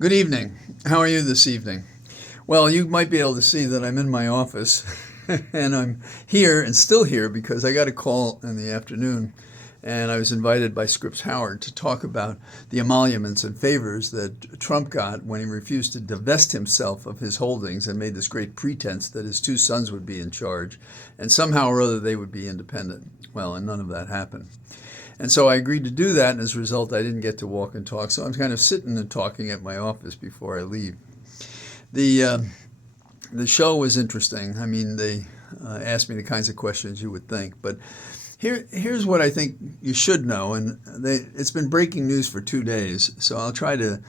Good evening. How are you this evening? Well, you might be able to see that I'm in my office and I'm here and still here because I got a call in the afternoon and I was invited by Scripps Howard to talk about the emoluments and favors that Trump got when he refused to divest himself of his holdings and made this great pretense that his two sons would be in charge and somehow or other they would be independent. Well, and none of that happened. And so I agreed to do that, and as a result, I didn't get to walk and talk. So I'm kind of sitting and talking at my office before I leave. The uh, the show was interesting. I mean, they asked me the kinds of questions you would think. But here's what I think you should know, and it's been breaking news for 2 days. So I'll try to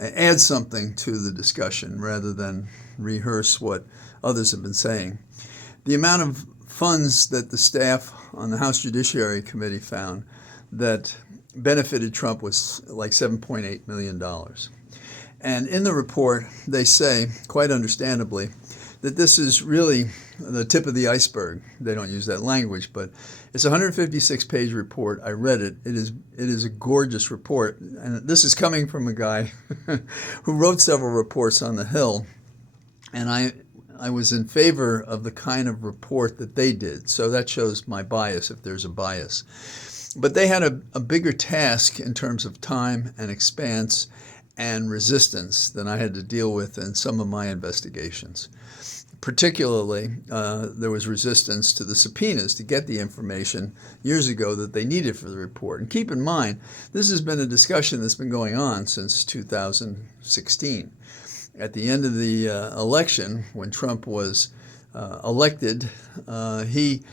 add something to the discussion rather than rehearse what others have been saying. The amount of funds that the staff on the House Judiciary Committee found that benefited Trump was like $7.8 million. And in the report, they say, quite understandably, that this is really the tip of the iceberg. They don't use that language, but it's a 156-page report. I read it. It is a gorgeous report. And this is coming from a guy who wrote several reports on the Hill. And I was in favor of the kind of report that they did. So that shows my bias, if there's a bias. But they had a bigger task in terms of time and expanse and resistance than I had to deal with in some of my investigations. Particularly, there was resistance to the subpoenas to get the information years ago that they needed for the report. And keep in mind, this has been a discussion that's been going on since 2016. At the end of the election, when Trump was elected, he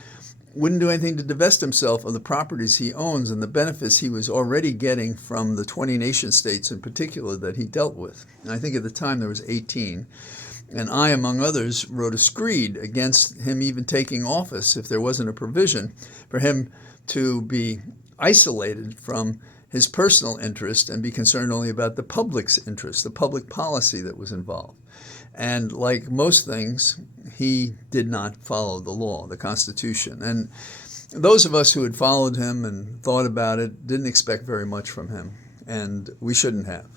wouldn't do anything to divest himself of the properties he owns and the benefits he was already getting from the 20 nation states in particular that he dealt with. And I think at the time there was 18. And I, among others, wrote a screed against him even taking office if there wasn't a provision for him to be isolated from his personal interest and be concerned only about the public's interest, the public policy that was involved. And like most things, he did not follow the law, the Constitution. And those of us who had followed him and thought about it didn't expect very much from him. And we shouldn't have,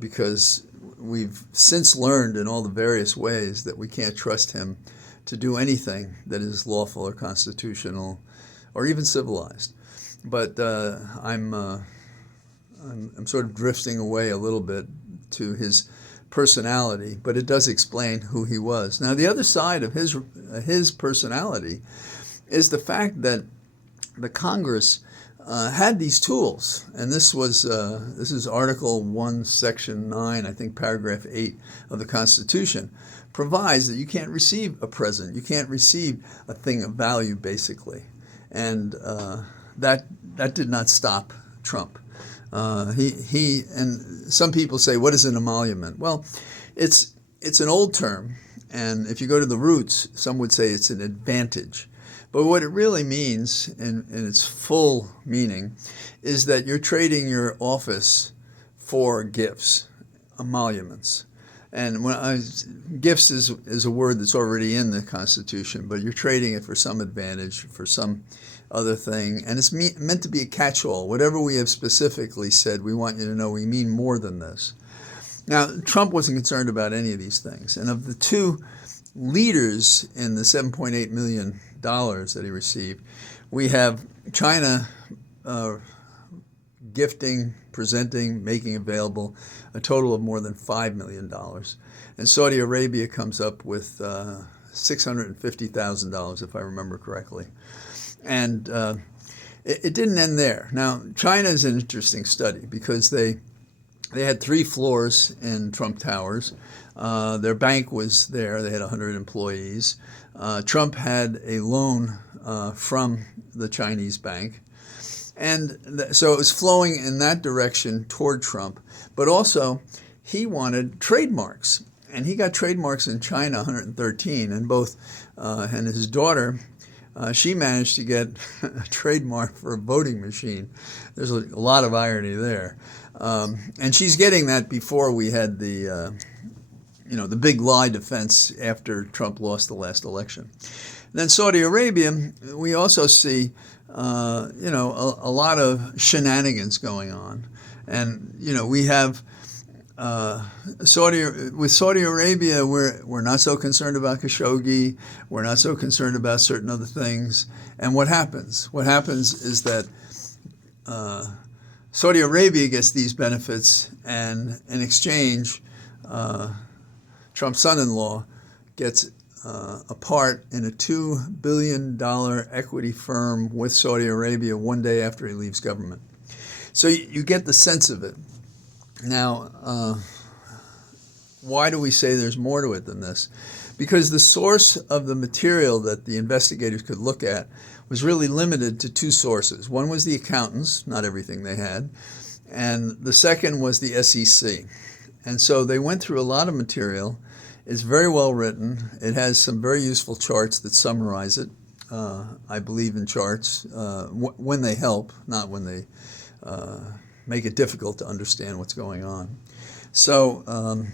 because we've since learned in all the various ways that we can't trust him to do anything that is lawful or constitutional or even civilized. But I'm sort of drifting away a little bit to his personality, but it does explain who he was. Now, the other side of his personality is the fact that the Congress had these tools, and this is Article 1, Section 9, I think paragraph 8 of the Constitution, provides that you can't receive a present, you can't receive a thing of value, basically, and that did not stop Trump. He and some people say, what is an emolument? Well, it's an old term, and if you go to the roots, some would say it's an advantage. But what it really means, in its full meaning, is that you're trading your office for gifts, emoluments. And gifts is a word that's already in the Constitution, but you're trading it for some advantage, for some other thing. And it's meant to be a catch-all. Whatever we have specifically said, we want you to know we mean more than this. Now, Trump wasn't concerned about any of these things. And of the two leaders in the $7.8 million that he received, we have China gifting, presenting, making available a total of more than $5 million. And Saudi Arabia comes up with $650,000, if I remember correctly. And it didn't end there. Now, China is an interesting study because they had 3 floors in Trump Towers. Their bank was there. They had 100 employees. Trump had a loan from the Chinese bank. And so it was flowing in that direction toward Trump. But also, he wanted trademarks. And he got trademarks in China, 113. And both and his daughter, she managed to get a trademark for a voting machine. There's a lot of irony there. And she's getting that before we had the big lie defense after Trump lost the last election. Then Saudi Arabia, we also see, a lot of shenanigans going on. And, we have Saudi Arabia, we're not so concerned about Khashoggi. We're not so concerned about certain other things. And what happens? What happens is that Saudi Arabia gets these benefits, and in exchange, Trump's son-in-law gets a part in a $2 billion equity firm with Saudi Arabia one day after he leaves government. So you get the sense of it. Now, why do we say there's more to it than this? Because the source of the material that the investigators could look at was really limited to two sources. One was the accountants, not everything they had, and the second was the SEC. And so they went through a lot of material. It's very well written. It has some very useful charts that summarize it. I believe in charts when they help, not when they make it difficult to understand what's going on. So I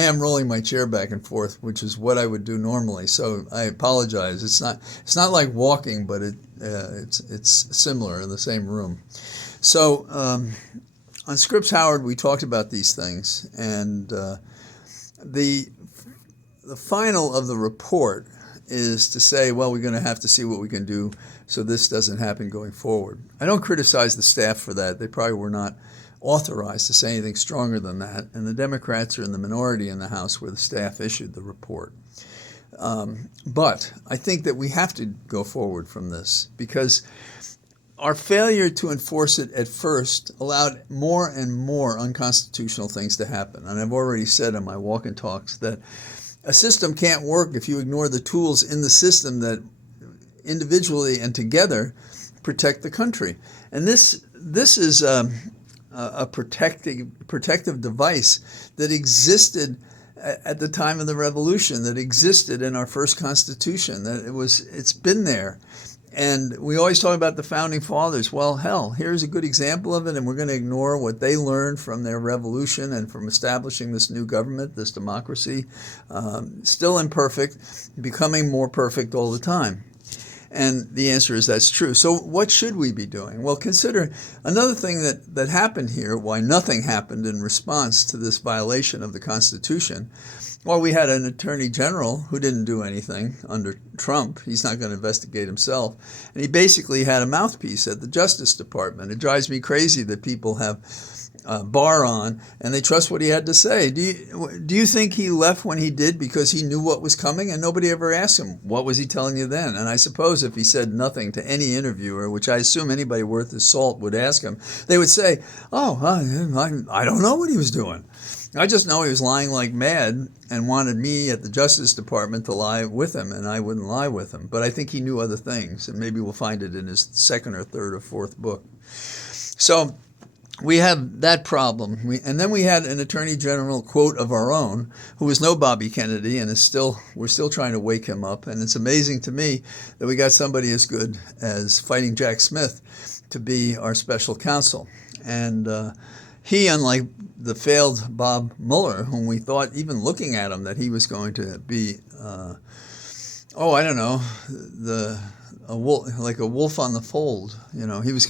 am rolling my chair back and forth, which is what I would do normally. So I apologize. It's not like walking, but it's similar in the same room. So on Scripps Howard, we talked about these things, and the final of the report is to say, well, we're going to have to see what we can do so this doesn't happen going forward. I don't criticize the staff for that. They probably were not authorized to say anything stronger than that, and the Democrats are in the minority in the House where the staff issued the report. But I think that we have to go forward from this because our failure to enforce it at first allowed more and more unconstitutional things to happen. And I've already said in my walk and talks that a system can't work if you ignore the tools in the system that individually and together protect the country. And this is a protective device that existed at the time of the Revolution, that existed in our first Constitution. It's been there. And we always talk about the Founding Fathers. Well, hell, here's a good example of it, and we're going to ignore what they learned from their revolution and from establishing this new government, this democracy, still imperfect, becoming more perfect all the time. And the answer is that's true. So what should we be doing? Well, consider another thing that happened here, why nothing happened in response to this violation of the Constitution. Well, we had an attorney general who didn't do anything under Trump. He's not going to investigate himself. And he basically had a mouthpiece at the Justice Department. It drives me crazy that people have Barr on and they trust what he had to say. Do you think he left when he did because he knew what was coming and nobody ever asked him, what was he telling you then? And I suppose if he said nothing to any interviewer, which I assume anybody worth his salt would ask him, they would say, oh, I don't know what he was doing. I just know he was lying like mad and wanted me at the Justice Department to lie with him, and I wouldn't lie with him. But I think he knew other things, and maybe we'll find it in his second or third or fourth book. So we have that problem. And then we had an attorney general, quote, of our own, who was no Bobby Kennedy, and we're still trying to wake him up. And it's amazing to me that we got somebody as good as Fighting Jack Smith to be our special counsel. And he, unlike the failed Bob Mueller, whom we thought, even looking at him, that he was going to be, like a wolf on the fold. You know, he was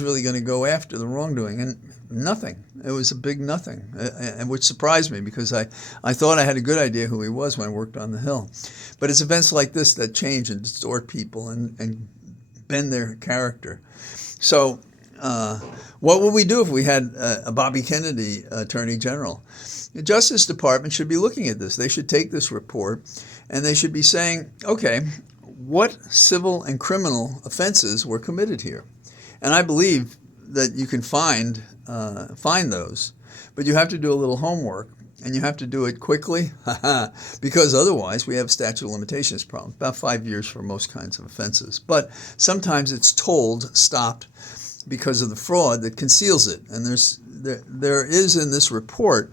really going to go after the wrongdoing, and nothing. It was a big nothing, and which surprised me because I thought I had a good idea who he was when I worked on the Hill. But it's events like this that change and distort people and bend their character. So what would we do if we had a Bobby Kennedy Attorney General? The Justice Department should be looking at this. They should take this report and they should be saying, okay, what civil and criminal offenses were committed here? And I believe that you can find those, but you have to do a little homework. And you have to do it quickly, because otherwise we have statute of limitations problem, about 5 years for most kinds of offenses. But sometimes it's stopped, because of the fraud that conceals it. And there is in this report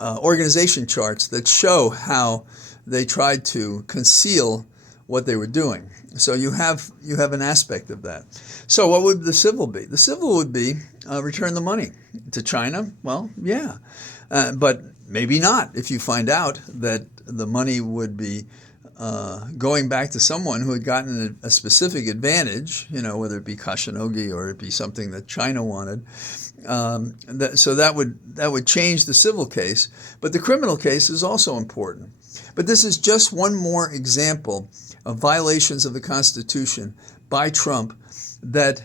organization charts that show how they tried to conceal what they were doing. So you have an aspect of that. So what would the civil be? The civil would be return the money to China. Well, yeah, but maybe not if you find out that the money would be going back to someone who had gotten a specific advantage, whether it be Khashoggi or it be something that China wanted, So that would change the civil case, but the criminal case is also important. But this is just one more example of violations of the Constitution by Trump that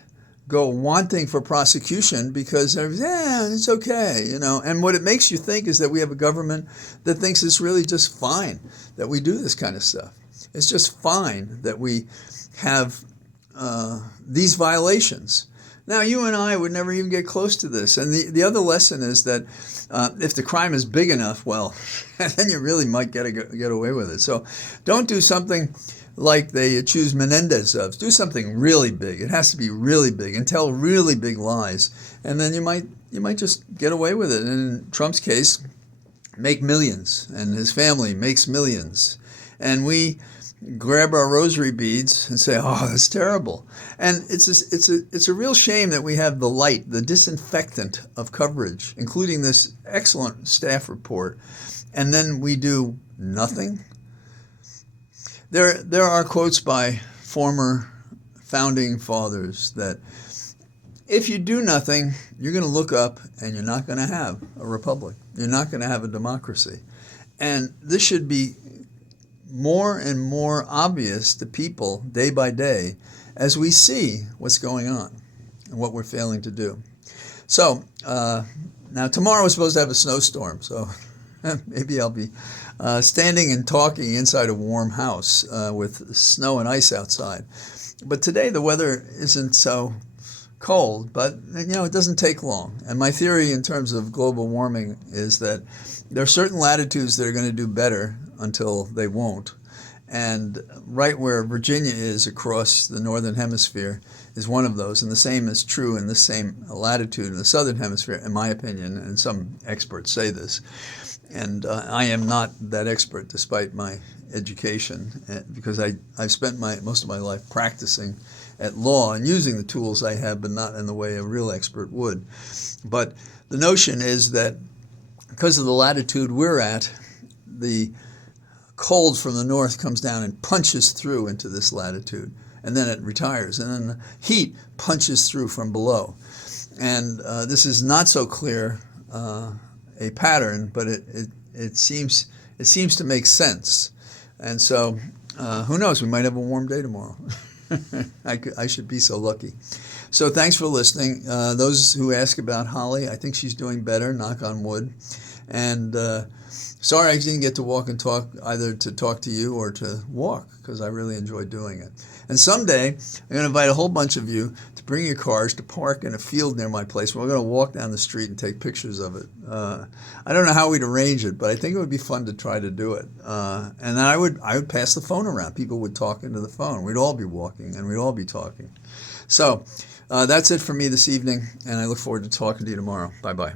go wanting for prosecution because it's okay, And what it makes you think is that we have a government that thinks it's really just fine that we do this kind of stuff. It's just fine that we have these violations. Now, you and I would never even get close to this. And the other lesson is that if the crime is big enough, well, then you really might get away with it. So don't do something like they accuse Menendez of. Do something really big. It has to be really big and tell really big lies. And then you might just get away with it. And in Trump's case, make millions. And his family makes millions. And we grab our rosary beads and say, "Oh, that's terrible." And it's a real shame that we have the light, the disinfectant of coverage, including this excellent staff report, and then we do nothing. There are quotes by former founding fathers that if you do nothing, you're going to look up and you're not going to have a republic. You're not going to have a democracy. And this should be more and more obvious to people day by day as we see what's going on and what we're failing to do. So now tomorrow is supposed to have a snowstorm, so maybe I'll be standing and talking inside a warm house with snow and ice outside. But today the weather isn't so cold, but it doesn't take long. And my theory in terms of global warming is that there are certain latitudes that are going to do better until they won't. And right where Virginia is across the northern hemisphere is one of those. And the same is true in the same latitude in the southern hemisphere, in my opinion, and some experts say this. And I am not that expert despite my education, because I've spent most of my life practicing at law and using the tools I have, but not in the way a real expert would. But the notion is that because of the latitude we're at, the cold from the north comes down and punches through into this latitude, and then it retires, and then the heat punches through from below. And this is not so clear a pattern, but it seems to make sense. And so who knows, we might have a warm day tomorrow. I should be so lucky. So thanks for listening. Those who ask about Holly, I think she's doing better, knock on wood. And sorry I didn't get to walk and talk, either to talk to you or to walk, because I really enjoyed doing it. And someday I'm going to invite a whole bunch of you to bring your cars to park in a field near my place. We're going to walk down the street and take pictures of it. I don't know how we'd arrange it, but I think it would be fun to try to do it. And then I would pass the phone around. People would talk into the phone. We'd all be walking and we'd all be talking. So that's it for me this evening, and I look forward to talking to you tomorrow. Bye-bye.